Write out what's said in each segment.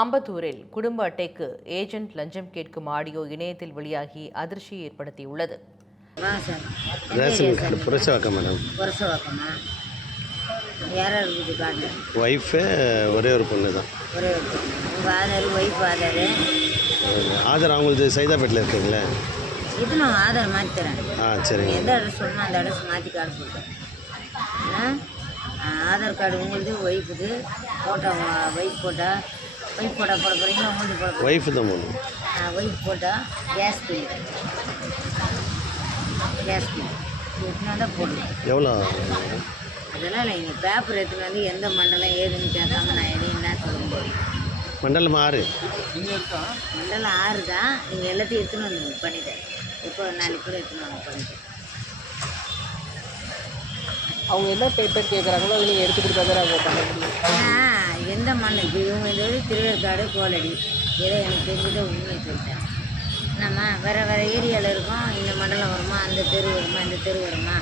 அம்பத்தூரில் குடும்ப அட்டைக்கு ஏஜென்ட் லஞ்சம் கேட்கும் ஆடியோ இணையத்தில் வெளியாகி அதிர்ச்சியை ஏற்படுத்தியுள்ளது. ஒரே ஒரு பொண்ணு தான். ஆதார் அவங்களுக்கு சைதாப்பேட்டில் இருக்குங்களா? இது நான் ஆதார் மாற்றி தரேன். சரிங்க. எந்த அட்ரஸ் சொல்லணும் அந்த அட்ரஸ் மாற்றி கார்டு போட்டேன். ஆதார் கார்டு உங்களுக்கு ஒய்ஃபுக்கு ஃபோட்டோ ஒய்ஃப் ஃபோட்டோ போட போகிறீங்களா? உங்களுக்கு போட ஒய்ஃபு தான் போடணும். ஒய்ஃப் ஃபோட்டோ கேஸ் பில் எடுத்துன்னு தான் போடணும். எவ்வளோ? அதெல்லாம் இல்லை. நீங்கள் பேப்பர் எடுத்துன்னு வந்து எந்த மண்டலம் ஏதுன்னு கேட்காம நான் எதையும் என்ன சொல்ல முடியும். மண்டலம் 6 மண்டலம் 6 தான். நீங்கள் எல்லாத்தையும் எடுத்துன்னு வந்து பண்ணிட்டேன். இப்போ 4 பேர் எடுத்துன்னு வாங்க பண்ணிட்டேன். அவங்க என்ன பேப்பர் கேட்குறாங்களோ அதை நீங்கள் எடுத்து கொடுத்தா தான் அவங்க பண்ண முடியும். எந்த மண்ணுக்கு இவங்க இந்த திருவேற்காடு கோலடி ஏதோ எனக்கு தெரிஞ்சதை உண்மையை சொல்லிட்டேன். நம்ம வேறு ஏரியாவில் இருக்கோம். இந்த மண்டலம் வருமா, அந்த தெரு வருமா, இந்த தெரு வருமா,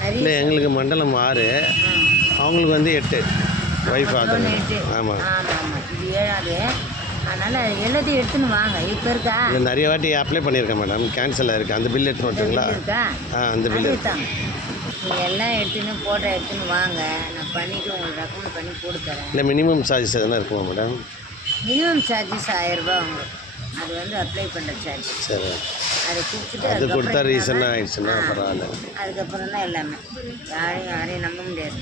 நிறைய எங்களுக்கு மண்டலம் 6, அவங்களுக்கு வந்து 8 ஒய்ஃப் ஆகும். 8. ஆமாம் ஆமாம், இது 7வது. அதனால் எல்லாத்தையும் எடுத்துன்னு வாங்க. இப்போ இருக்கா? நிறைய வாட்டி அப்ளை பண்ணியிருக்கேன் மேடம், கேன்சல் ஆகிருக்கு. அந்த பில் எடுத்துன்னு வந்துங்களா? இருக்கா? அந்த பில் தான். நீங்கள் எல்லாம் எடுத்துன்னு ஃபோட்டோ எடுத்துன்னு வாங்க. நான் பண்ணிவிட்டு உங்களுக்கு ரெக்கமெண்ட் பண்ணி கொடுத்துறேன். இல்லை மினிமம் சார்ஜஸ் எதனா இருக்குமா மேடம்? மினிமம் சார்ஜஸ் 1000 ரூபா உங்களுக்கு. அது வந்து அப்ளை பண்ணுற சார்ஜ். சரி, அதை கொடுத்துட்டு அது கொடுத்தா ரீசனாக ஆயிடுச்சுன்னா பரவாயில்ல. அதுக்கப்புறம் தான் எல்லாமே. யாரையும் நம்ப முடியாது.